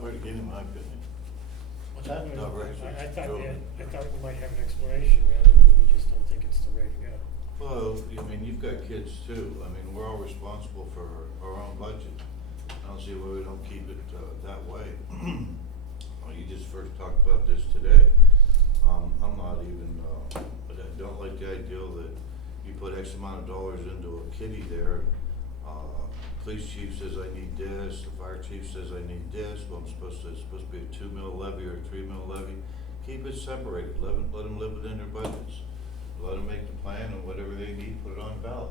Already gave him my opinion. What's that? No, right. I thought we might have an explanation rather than you just don't think it's the way to go. Well, I mean, you've got kids too. I mean, we're all responsible for our own budget. I don't see why we don't keep it that way. Well, you just first talked about this today. I'm not even, but I don't like the idea that you put X amount of dollars into a kitty there. Police chief says I need this, the fire chief says I need this, well, it's supposed to be a 2 mil levy or a 3 mil levy. Keep it separated, let them live within their budgets. Let them make the plan and whatever they need, put it on the ballot.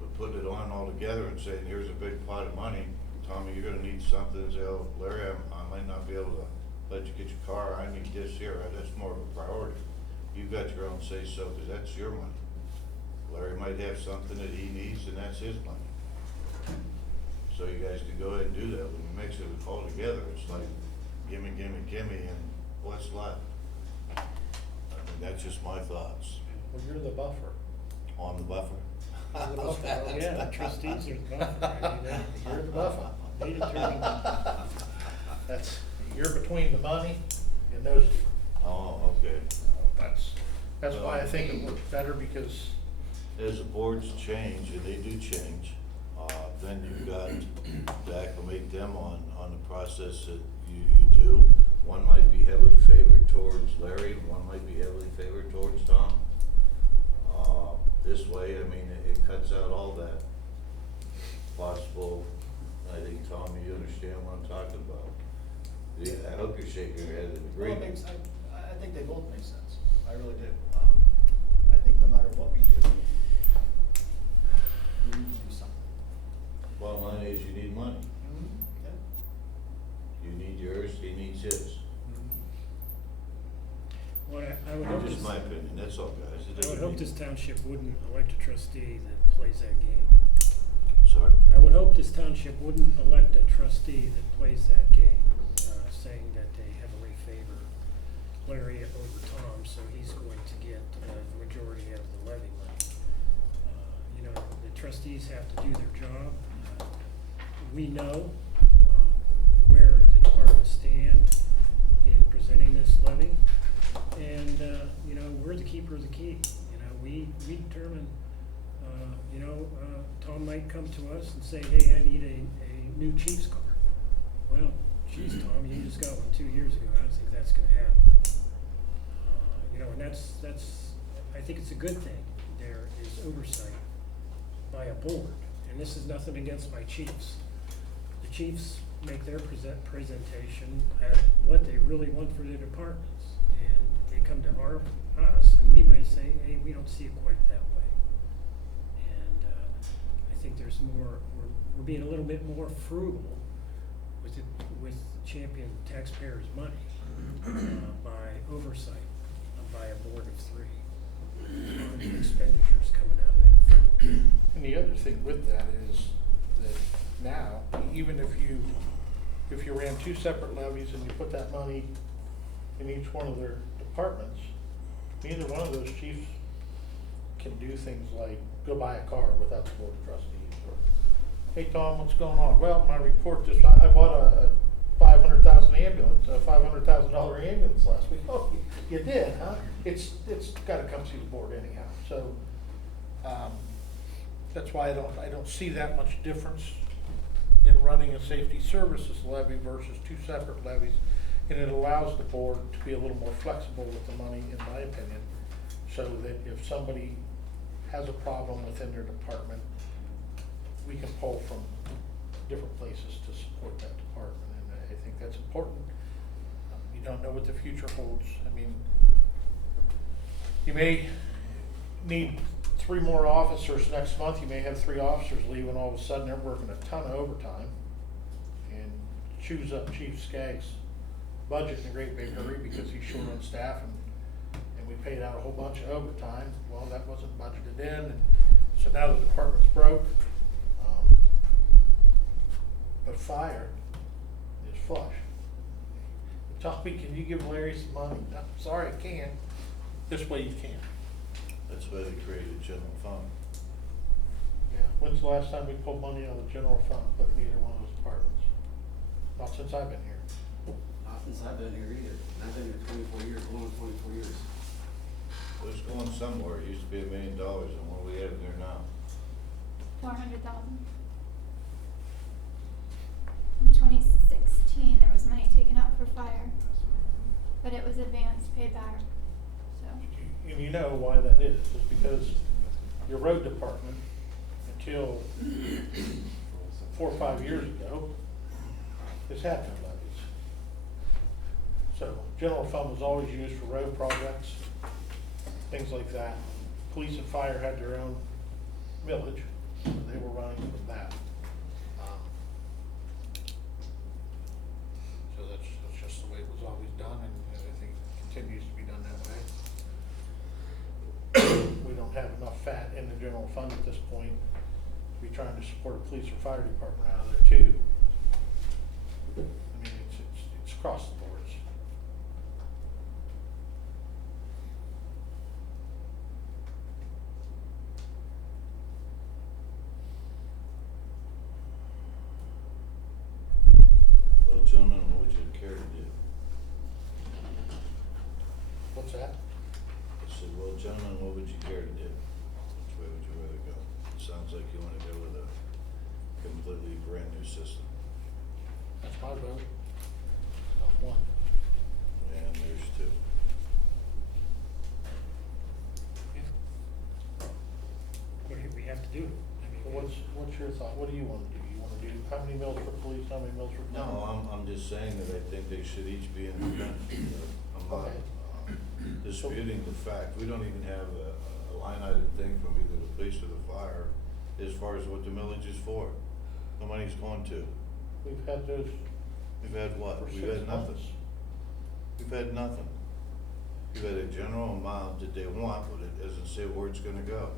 But putting it on all together and saying, here's a big pot of money, Tommy, you're gonna need something, and say, oh, Larry, I might not be able to let you get your car, I need this here, that's more of a priority. You've got your own say-so, cause that's your money. Larry might have something that he needs and that's his money. So you guys can go ahead and do that. When you mix it all together, it's like gimme, and what's left? I mean, that's just my thoughts. Well, you're the buffer. On the buffer? You're the buffer. Oh, yeah, the trustees are the buffer. I mean, You're the buffer. they determine. That's, you're between the money and those two. Oh, okay. That's why I think it works better, because As the boards change, and they do change, then you've got to acclimate them on the process that you do. One might be heavily favored towards Larry, and one might be heavily favored towards Tom. This way, I mean, it cuts out all that possible, I think, Tom, you understand what I'm talking about. Yeah, I hope you're shaking your head in Well, it agreement. makes, I think they both make sense. I really do. I think no matter what we do, we need to do something. Bottom line is you need money. Yeah. You need yours, he needs his. What I would hope Just is, my opinion, that's all, guys. It I would doesn't hope mean- this township wouldn't elect a trustee that plays that game. Sorry? I would hope this township wouldn't elect a trustee that plays that game, saying that they heavily favor Larry over Tom, so he's going to get the majority of the levy money. You know, the trustees have to do their job. We know where the departments stand in presenting this levy, and you know, we're the keeper of the key. You know, we determine. Tom might come to us and say, hey, I need a new Chiefs car. Well, geez, Tom, you just got one 2 years ago. I don't think that's gonna happen. You know, and that's, I think it's a good thing. There is oversight by a board, and this is nothing against my chiefs. The chiefs make their presentation at what they really want for their departments, and they come to us, and we might say, hey, we don't see it quite that way. And I think there's more, we're being a little bit more frugal with champion taxpayers' money by oversight by a board of three on the expenditures coming out of that fund. And the other thing with that is that now, even if you ran two separate levies and you put that money in each one of their departments, neither one of those chiefs can do things like go buy a car without the board of trustees, or, hey Tom, what's going on? Well, my report just, I bought a $500,000 ambulance, a $500,000 ambulance last week. Oh, you did, huh? It's gotta come through the board anyhow, so, that's why I don't see that much difference in running a safety services levy versus two separate levies. And it allows the board to be a little more flexible with the money, in my opinion, so that if somebody has a problem within their department, we can pull from different places to support that department, and I think that's important. You don't know what the future holds. I mean, you may need 3 more officers next month. You may have 3 officers leave, and all of a sudden they're working a ton of overtime, and chews up Chief Skaggs' budget in a great big hurry because he's short on staff, and we paid out a whole bunch of overtime. Well, that wasn't budgeted in, and so now the department's broke. But fire is flush. Tommy, can you give Larry some money? I'm sorry, I can't. This way you can. That's why they created general fund. Yeah. When's the last time we pulled money out of the general fund, but neither one of those departments? Not since I've been here. Not since I've been here either. And I've been here 24 years, going on 24 years. It was going somewhere, it used to be $1 million, and what do we have there now? 400,000. In 2016, there was money taken out for fire, but it was advanced, paid back, so. And you know why that is because your road department, until 4 or 5 years ago, has had no levies. So general fund was always used for road projects, things like that. Police and fire had their own millage, and they were running from that. So that's just the way it was always done, and I think it continues to be done that way. We don't have enough fat in the general fund at this point to be trying to support a police or fire department out of there too. I mean, it's across the boards. Well, gentlemen, what would you care to do? What's that? I said, well, gentlemen, what would you care to do? Which way would you rather go? It sounds like you wanna go with a completely brand new system. That's my vote. Not one. And there's two. We have to do it. I mean, So what's your thought? What do you wanna do? You wanna do how many mills for police, how many mills for fire? No, I'm just saying that I think they should each be independent. I'm not Okay. disputing the fact, we don't even have a line item thing from either the police or the fire as far as what the millage is for. The money's going to. We've had those We've had what? for We've 6 had nothing. months. We've had nothing. We've had a general amount that they want, but it doesn't say where it's gonna go.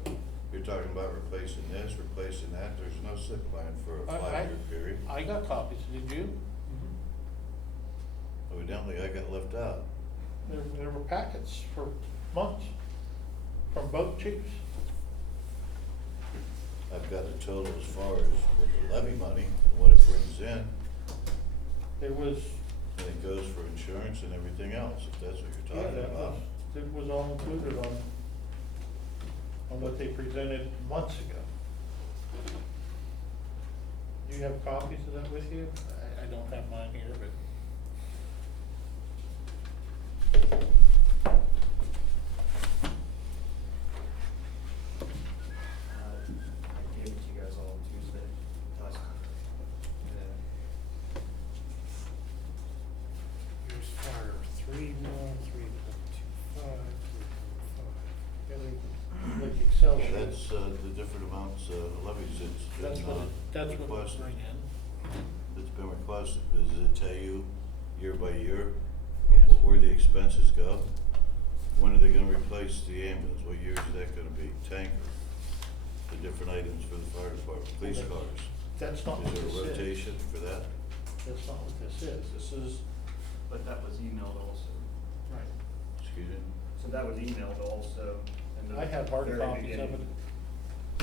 You're talking about replacing this, replacing that, there's no SIP line for a I- 5-year period. I got copies, did you? Evidently, I got left out. There were packets for months from both chiefs. I've got a total as far as with the levy money and what it brings in, It was, and it goes for insurance and everything else, if that's what you're yeah, talking that about. was, it was all included on what they presented months ago. Do you have copies of that with you? I don't have mine here, but. I gave it to you guys all on Tuesday, last time. Here's fire, 3 mil, 3.25, 3.5. Yeah, they, like Excel Well, sheet. that's, the different amounts, levies That's what, that's what was requested. bring in. That's been requested, does it tell you year by year Yes. where the expenses go? When are they gonna replace the ambulance, what year is that gonna be, tanker, the different items for the fire department, police Okay. cars? That's not what Is this there a is. rotation for that? That's not what this is. This is, But that was emailed also. right. Excuse me? So that was emailed also. in the I have hard very copies of it. beginning. I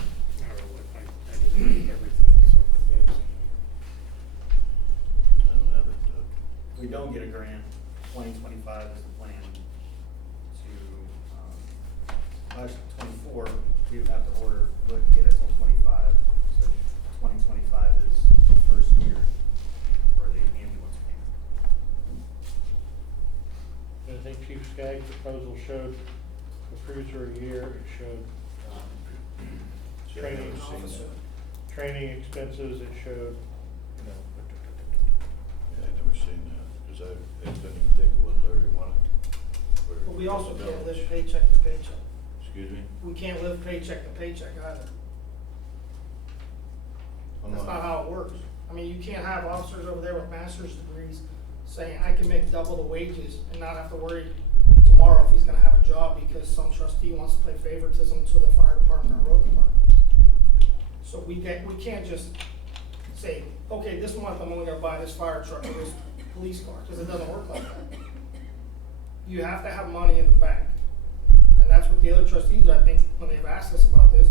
didn't read everything that's on the desk. I don't have it, If we don't get a grant, 2025 is the plan to, last 24, we would have to order, look, get it till 25. So 2025 is the first year for the ambulance payment. I think Chief Skagg's proposal showed a cruiser a year, it showed, See, I've training never seen officer, that. training expenses, it showed, you know. Yeah, I've never seen that, cause I couldn't even think of what Larry wanted. for But we also can't disability. live paycheck to paycheck. Excuse me? We can't live paycheck to paycheck either. I'm That's not how it works. I mean, you can't have officers over there with master's degrees saying, I can make double the wages and not have to worry tomorrow if he's gonna have a job because some trustee wants to play favoritism to the fire department or road department. So we can't just say, okay, this month I'm only gonna buy this fire truck or this police car, cause it doesn't work like that. You have to have money in the bank. And that's what the other trustees, I think, when they've asked us about this,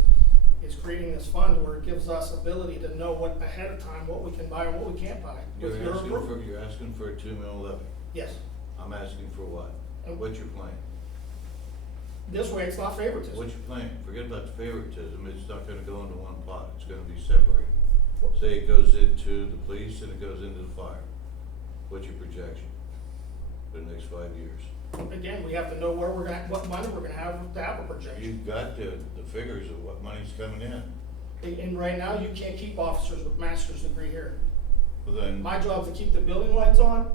is creating this fund where it gives us ability to know what ahead of time, what we can buy and what we can't buy. with your approval. You're asking for a 2 mil levy. Yes, I'm asking for what? And- What's your plan? this way it's not favoritism. What's your plan? Forget about the favoritism, it's not gonna go into one pot, it's gonna be separated. Say it goes into the police and it goes into the fire. What's your projection for the next 5 years? Again, we have to know where we're gonna, what money we're gonna have to have a projection. You've got the figures of what money's coming in. And right now, you can't keep officers with master's degree here. Well, then, My job is to keep the building lights on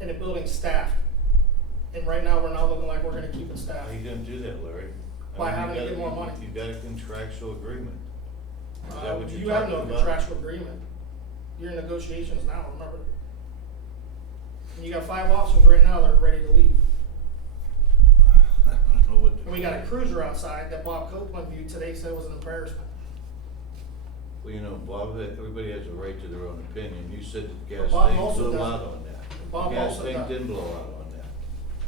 and the building staffed. And right now, we're not looking like we're gonna keep it how staffed. you gonna do that, Larry? I By mean, having to you get gotta- more money. You've got a contractual agreement. Is that what you're You have no talking about? contractual agreement. You're in negotiations now, remember? And you got 5 officers right now that are ready to leave. I don't know what the. And we got a cruiser outside that Bob Copeland viewed today, said was an embarrassment. Well, you know, Bob, everybody has a right to their own opinion. You said that the But gas Bob tank also blew does- out on that. Bob The gas also tank does. didn't blow out on that.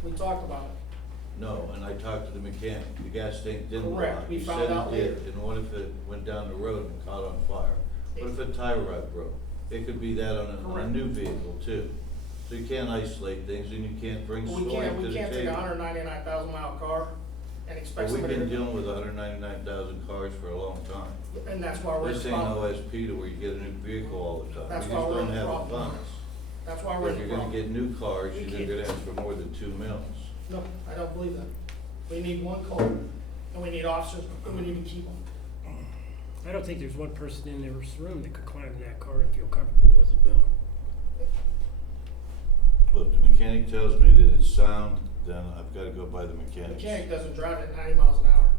We talked about it. No, and I talked to the mechanic. The gas tank didn't blow Correct. out. We He found said out it did. later. And what if it went down the road and caught on fire? What if a tie rod broke? It could be that on a Correct. new vehicle too. So you can't isolate things and you can't bring We story to can't, the we can't take a table. 199,000 mile car and But expect we've somebody been to. dealing with 199,000 cars for a long time. And that's why we're in This the ain't problem. OSP to where you get a new vehicle all the time. That's We why just we're in don't the have the problem. funds. That's why we're If in the you're gonna problem. get new cars, We you're can't- gonna ask for more than 2 mils. No, I don't believe that. We need one car and we need officers and we need to keep them. I don't think there's one person in this room that could climb in that car and feel comfortable with the bill. But if the mechanic tells me that it's sound, then I've gotta go by the mechanic. Mechanic doesn't drive at 90 miles an hour.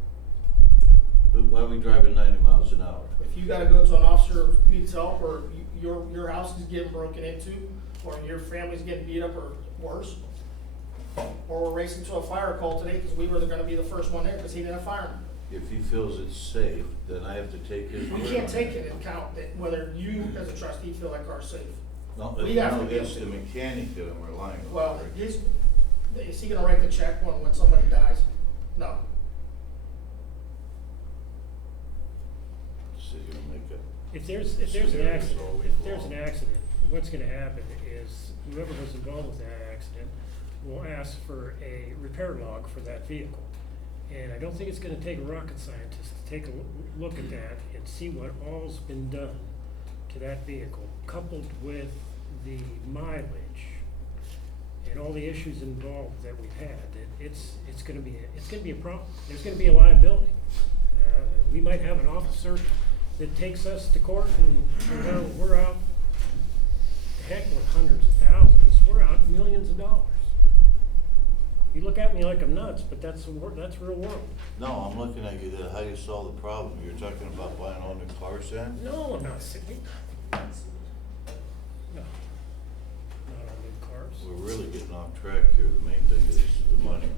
Why are we driving 90 miles an hour? If you gotta go to an officer who needs help, or your house is getting broken into, or your family's getting beat up or worse, or we're racing to a fire call today, cause we were gonna be the first one there, cause he didn't have firemen. If he feels it's safe, then I have to take his word You on can't take that. into account that whether you as a trustee feel that car's safe. No, we have to no, be it's able the to- mechanic that I'm relying on. Well, Rick. is he gonna write the check when somebody dies? No. So you're gonna make a. If there's an Scenarios accident, all week if there's an long. accident, what's gonna happen is whoever was involved with that accident will ask for a repair log for that vehicle. And I don't think it's gonna take a rocket scientist to take a look at that and see what all's been done to that vehicle, coupled with the mileage and all the issues involved that we've had, that it's gonna be a problem. There's gonna be a liability. We might have an officer that takes us to court and, you know, we're out, heck with hundreds of thousands, we're out millions of dollars. You look at me like I'm nuts, but that's real world. No, I'm looking at you, that how you solve the problem. You're talking about buying all new cars then? No, I'm not saying. No. Not on new cars. We're really getting off track here. The main thing is the money.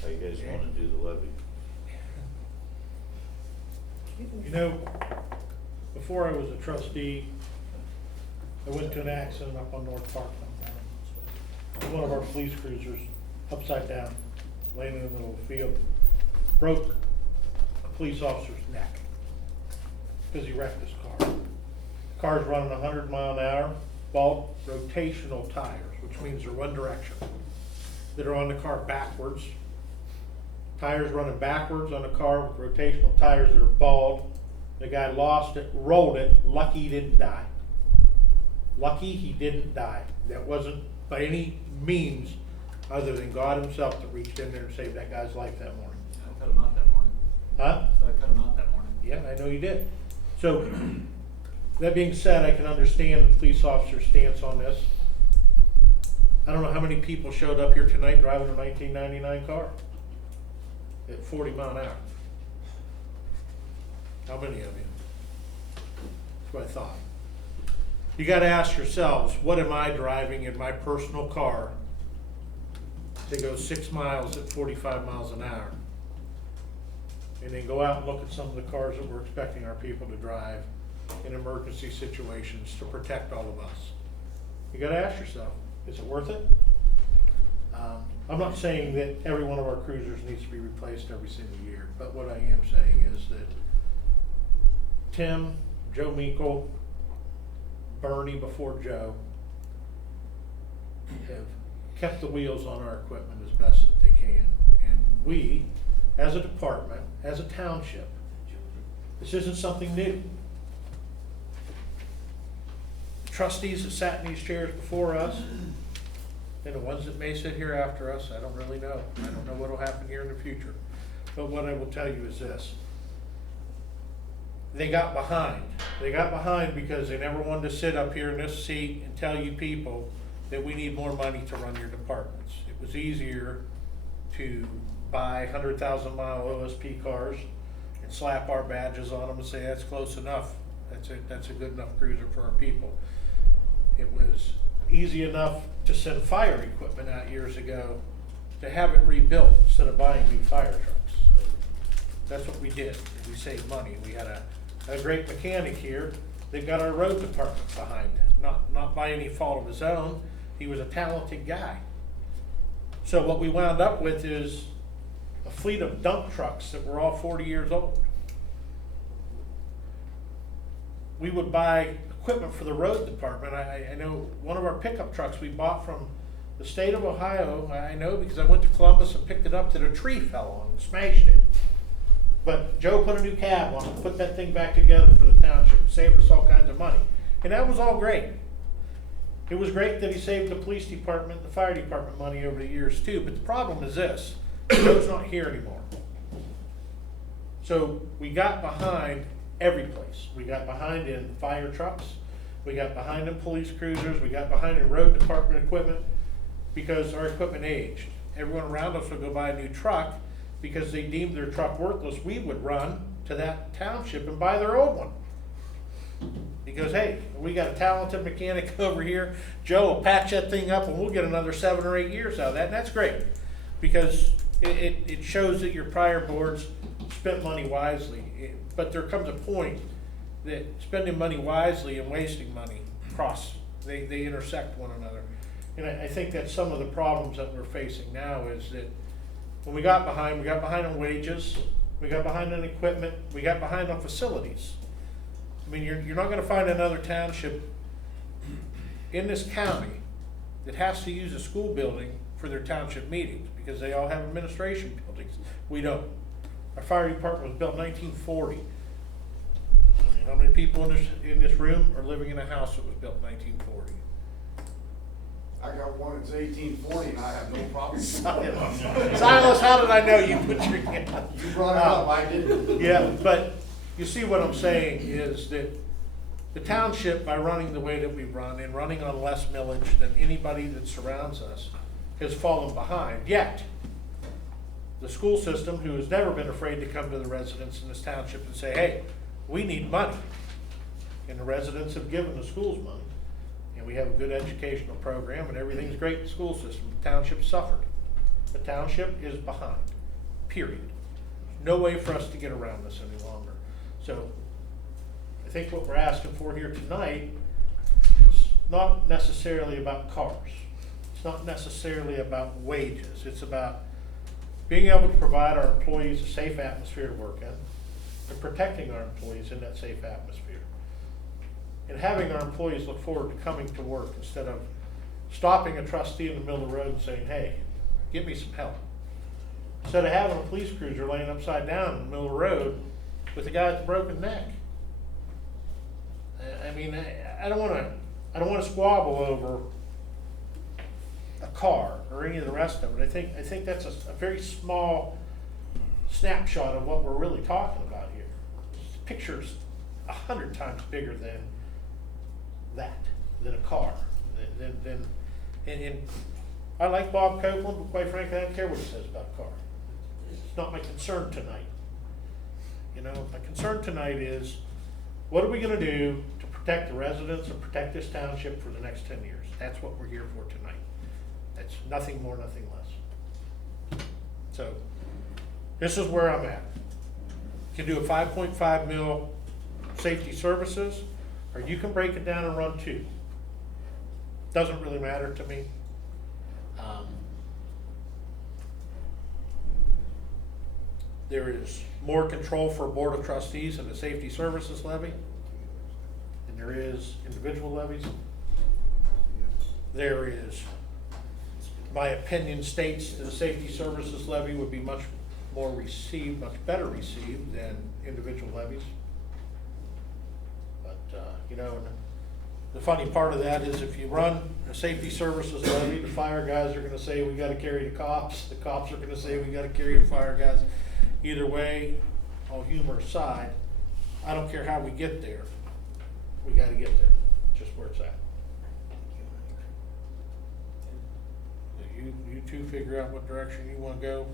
How you guys wanna do the levy? You know, before I was a trustee, I went to an accident up on North Park. One of our police cruisers, upside down, laying in the middle of the field, broke a police officer's neck because he wrecked his car. Car's running 100 mile an hour, ball rotational tires, which means they're one direction, that are on the car backwards. Tires running backwards on the car with rotational tires that are bald. The guy lost it, rolled it, lucky he didn't die. Lucky he didn't die. That wasn't by any means other than God himself that reached in there and saved that guy's life that morning. I cut him out that morning. Huh? So I cut him out that morning. Yeah, I know you did. So, that being said, I can understand the police officer's stance on this. I don't know how many people showed up here tonight driving a 1999 car at 40 mile an hour. How many of you? That's what I thought. You gotta ask yourselves, what am I driving in my personal car to go 6 miles at 45 miles an hour? And then go out and look at some of the cars that we're expecting our people to drive in emergency situations to protect all of us. You gotta ask yourself, is it worth it? I'm not saying that every one of our cruisers needs to be replaced every single year, but what I am saying is that Tim, Joe Meikle, Bernie before Joe have kept the wheels on our equipment as best that they can. And we, as a department, as a township, this isn't something new. Trustees that sat in these chairs before us, and the ones that may sit here after us, I don't really know. I don't know what'll happen here in the future. But what I will tell you is this. They got behind. They got behind because they never wanted to sit up here in this seat and tell you people that we need more money to run your departments. It was easier to buy 100,000-mile OSP cars and slap our badges on them and say, that's close enough. That's a good enough cruiser for our people. It was easy enough to send fire equipment out years ago to have it rebuilt instead of buying new fire trucks. So that's what we did. We saved money. We had a great mechanic here that got our road department behind. Not by any fault of his own. He was a talented guy. So what we wound up with is a fleet of dump trucks that were all 40 years old. We would buy equipment for the road department. I know one of our pickup trucks we bought from the state of Ohio. I know because I went to Columbus and picked it up that a tree fell on and smashed it. But Joe put a new cab on it, put that thing back together for the township, saved us all kinds of money. And that was all great. It was great that he saved the police department, the fire department money over the years too. But the problem is this, Joe's not here anymore. So we got behind every place. We got behind in fire trucks, we got behind in police cruisers, we got behind in road department equipment because our equipment aged. Everyone around us would go buy a new truck because they deemed their truck worthless. We would run to that township and buy their old one. Because hey, we got a talented mechanic over here. Joe will patch that thing up and we'll get another 7 or 8 years out of that. And that's great because it shows that your prior boards spent money wisely. But there comes a point that spending money wisely and wasting money they intersect one another. And I think that's some of the problems that we're facing now is that when we got behind on wages, we got behind on equipment, we got behind on facilities. I mean, you're not gonna find another township in this county that has to use a school building for their township meetings because they all have administration buildings. We don't. Our fire department was built in 1940. I mean, how many people in this room are living in a house that was built in 1940? I got one that's 1840 and I have no problem. Silas, how did I know you put your hand up? You brought it up, I didn't. Yeah, but you see what I'm saying is that the township, by running the way that we run and running on less millage than anybody that surrounds us, has fallen behind. Yet, the school system, who has never been afraid to come to the residents in this township and say, hey, we need money. And the residents have given the schools money. And we have a good educational program and everything's great in the school system. The township suffered. The township is behind, period. No way for us to get around this any longer. So I think what we're asking for here tonight is not necessarily about cars. It's not necessarily about wages. It's about being able to provide our employees a safe atmosphere to work in and protecting our employees in that safe atmosphere. And having our employees look forward to coming to work instead of stopping a trustee in the middle of the road and saying, hey, give me some help. Instead of having a police cruiser laying upside down in the middle of the road with a guy with a broken neck. I mean, I don't want to squabble over a car or any of the rest of it. I think that's a very small snapshot of what we're really talking about here. This picture's 100 times bigger than a car. And I like Bob Copeland, but quite frankly, I don't care what he says about a car. It's not my concern tonight. You know, my concern tonight is, what are we gonna do to protect the residents and protect this township for the next 10 years? That's what we're here for tonight. That's nothing more, nothing less. So, this is where I'm at. You can do a 5.5 mil safety services, or you can break it down and run 2. Doesn't really matter to me. there is more control for a board of trustees in the safety services levy than there is individual levies. There is, my opinion states that the safety services levy would be much more received, much better received than individual levies. But, you know, the funny part of that is if you run a safety services levy, the fire guys are gonna say, we gotta carry the cops are gonna say, we gotta carry the fire guys. Either way, all humor aside, I don't care how we get there, we gotta get there, just where it's at. You two figure out what direction you wanna go.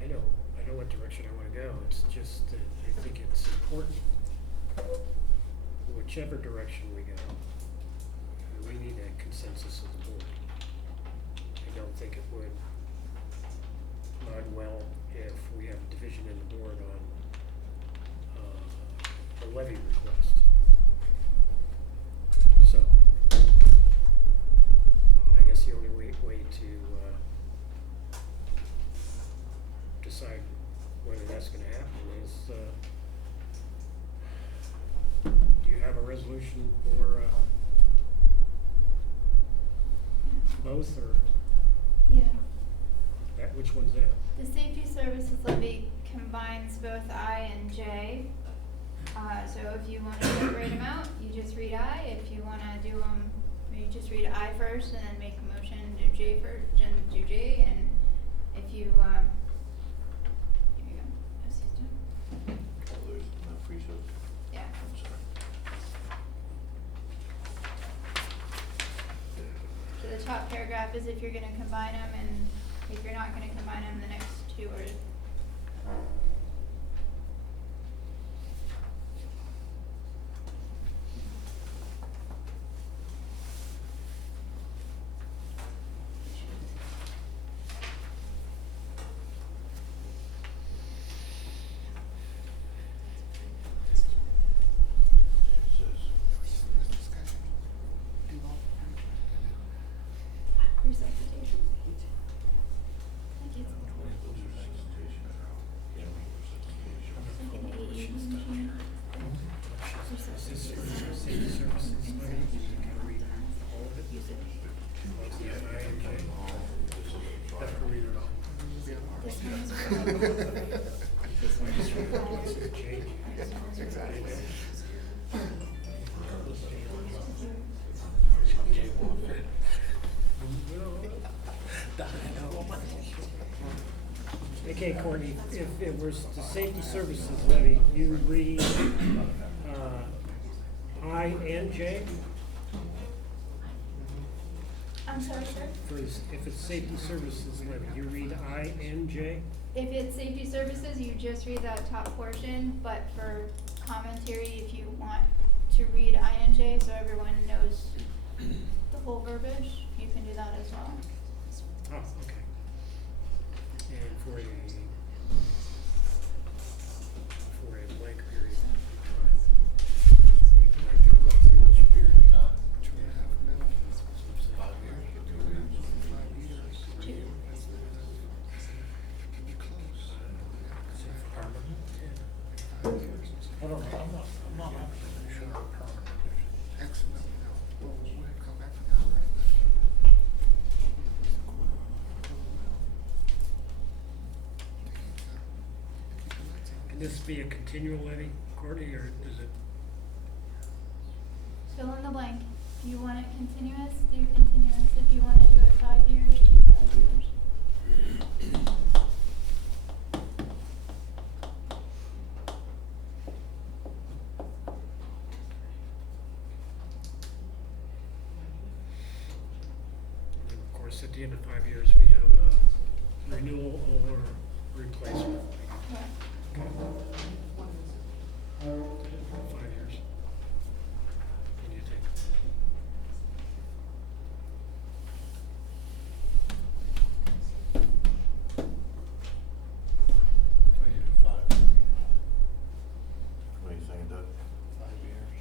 I know what direction I wanna go, it's just that I think it's important, whichever direction we go, we need a consensus of the board. I don't think it would run well if we have a division in the board on, a levy request. So, I guess the only way to, decide whether that's gonna happen is, do you have a resolution for, both, or Yeah. which one's that? The safety services levy combines both I and J. So if you wanna separate them out, you just read I. If you wanna do them, you just read I first and then make a motion, do J first, and do J, and if you, here you go. Yes, he's doing. Oh, there's no free shows. Yeah. I'm sorry. So the top paragraph is if you're gonna combine them, and if you're not gonna combine them, the next two are. It says, Resuscitation. Like it's those are resuscitation. Yeah, resuscitation. like an AED machine. Resuscitation. Safety services levy, you can read all of it. Use it. Like the I and J. Have to read it all. This one's. This one just requires. J. Exactly. Okay, Courtney, if it was the safety services levy, you read, I and J? I'm sorry, sir? If it's safety services levy, you read I and J? If it's safety services, you just read that top portion, but for commentary, if you want to read I and J so everyone knows the whole verbiage, you can do that as well. Oh, okay. And for a blank period of time. What's your period of time? 2.5 mil. 5 years. 5 years. Two. Can be close. Permanent? 5 years. I don't know, I'm not 100% sure of permanent. X amount now. Well, we'll come back to that, right? Can this be a continual levy, Courtney, or is it? Fill in the blank. If you want it continuous, do continuous. If you wanna do it 5 years, do 5 years. And of course, at the end of 5 years, we have a renewal or replacement. Correct. 5 years. What do you think? What do you think, Doug? 5 years.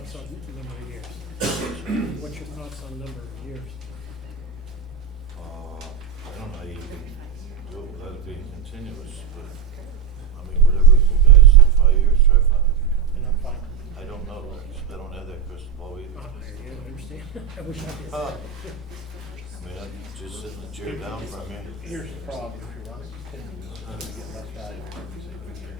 thoughts on number of years? What's your thoughts on number of years? I don't know how you can do it without it being continuous, but, I mean, whatever you guys say, 5 years, try 5. And I'm fine. I don't know, I don't have that crystal ball either. You don't understand? I wish I did. I mean, I'm just sitting the chair down from you. Here's the problem, if you run it continuous, you get less value every single year.